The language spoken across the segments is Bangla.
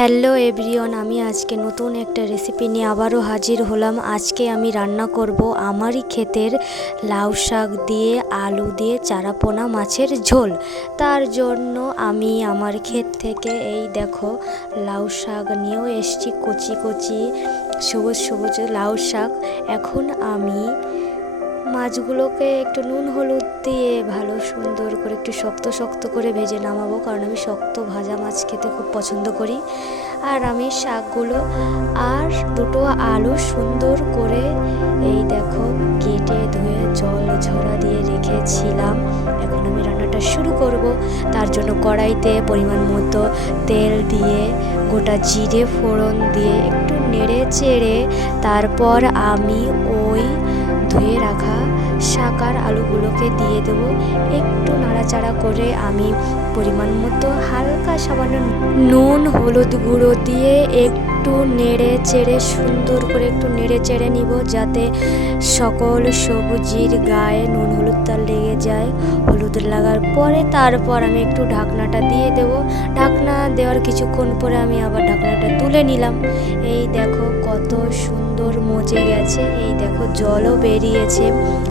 হ্যালো এভরিওয়ান, আমি আজকে নতুন একটা রেসিপি নিয়ে আবারও হাজির হলাম। আজকে আমি রান্না করব আমারই ক্ষেতের লাউ শাক দিয়ে আলু দিয়ে চারাপোনা মাছের ঝোল। তার জন্য আমি আমার ক্ষেত থেকে এই দেখো লাউ শাক নিয়েও এসেছি, কচি কচি সবুজ সবুজ লাউ শাক। এখন আমি মাছগুলোকে একটু নুন হলুদ দিয়ে ভালো সুন্দর করে একটু শক্ত শক্ত করে ভেজে নামাবো, কারণ আমি শক্ত ভাজা মাছ খেতে খুব পছন্দ করি। আর আমি শাকগুলো আর দুটো আলু সুন্দর করে এই দেখো কেটে ধুয়ে জল ঝরা দিয়ে রেখেছিলাম। এখন আমি রান্নাটা শুরু করব। তার জন্য কড়াইতে পরিমাণ মতো তেল দিয়ে গোটা জিরে ফোড়ন দিয়ে একটু নেড়ে চেড়ে তারপর আমি ওই ধুয়ে রাখা শাক আর আলুগুলোকে দিয়ে দেবো। একটু নাড়াচাড়া করে আমি পরিমাণ মতো হালকা সামান্য নুন হলুদ গুঁড়ো দিয়ে একটু নেড়ে চেড়ে সুন্দর করে একটু নেড়ে চেড়ে নিব, যাতে সকল সবজির গায়ে নুন হলুদটা লেগে যায়। হলুদ লাগার পরে তারপর আমি একটু ঢাকনাটা দিয়ে দেব। ঢাকনা দেওয়ার কিছুক্ষণ পরে আমি আবার ঢাকনাটা তুলে নিলাম। এই দেখো কত সুন্দর মজে গেছে, এই দেখো জলও বেরিয়েছে,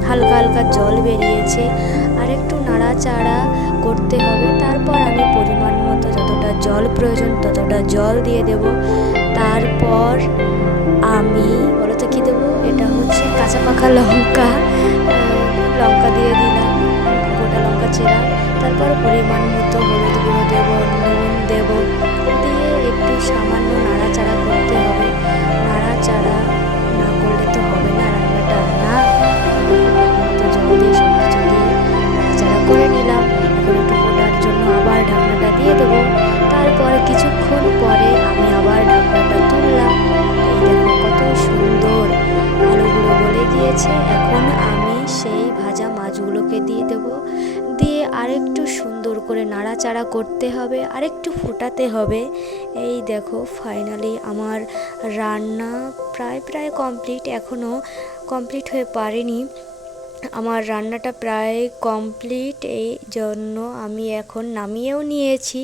হালকা হালকা জল বেরিয়েছে। আর একটু নাড়াচাড়া করতে হবে। তারপর আমি পরিমাণ মতো যতটা জল প্রয়োজন ততটা জল দিয়ে দেব। তারপর আমি বলো তো কী দেবো, এটা হচ্ছে কাঁচা পাকা লঙ্কা, লঙ্কা দিয়ে দিলাম, গোটা লঙ্কা চেরা। তারপর পরিমাণ মতো হলুদ গুঁড়ো দেবো, নুন দেবো, দিয়ে একটু সামান্য নাড়াচাড়া করতে হবে। নাড়াচাড়া না করলে তো হবে না রান্নাটা, না তো জল দিয়ে সব কিছু দিয়ে নাড়াচাড়া করে নিলাম। এখন একটু ফোটার জন্য আবার ঢাকনাটা দিয়ে দেবো। তারপরে কিছুক্ষণ পরে আমি আবার ঢাকনাটা তুললাম। এই দেখো কত সুন্দর আলুগুলো গলে গিয়েছে। এখন আমি সেই ভাজা মাছগুলোকে দিয়ে দেবো, দিয়ে আরেকটু সুন্দর করে নাড়াচাড়া করতে হবে, আরেকটু ফোটাতে হবে। এই দেখো ফাইনালি আমার রান্না প্রায় কমপ্লিট, এখনও কমপ্লিট হয়ে পারেনি। আমার রান্নাটা প্রায় কমপ্লিট, এই জন্য আমি এখন নামিয়েও নিয়েছি।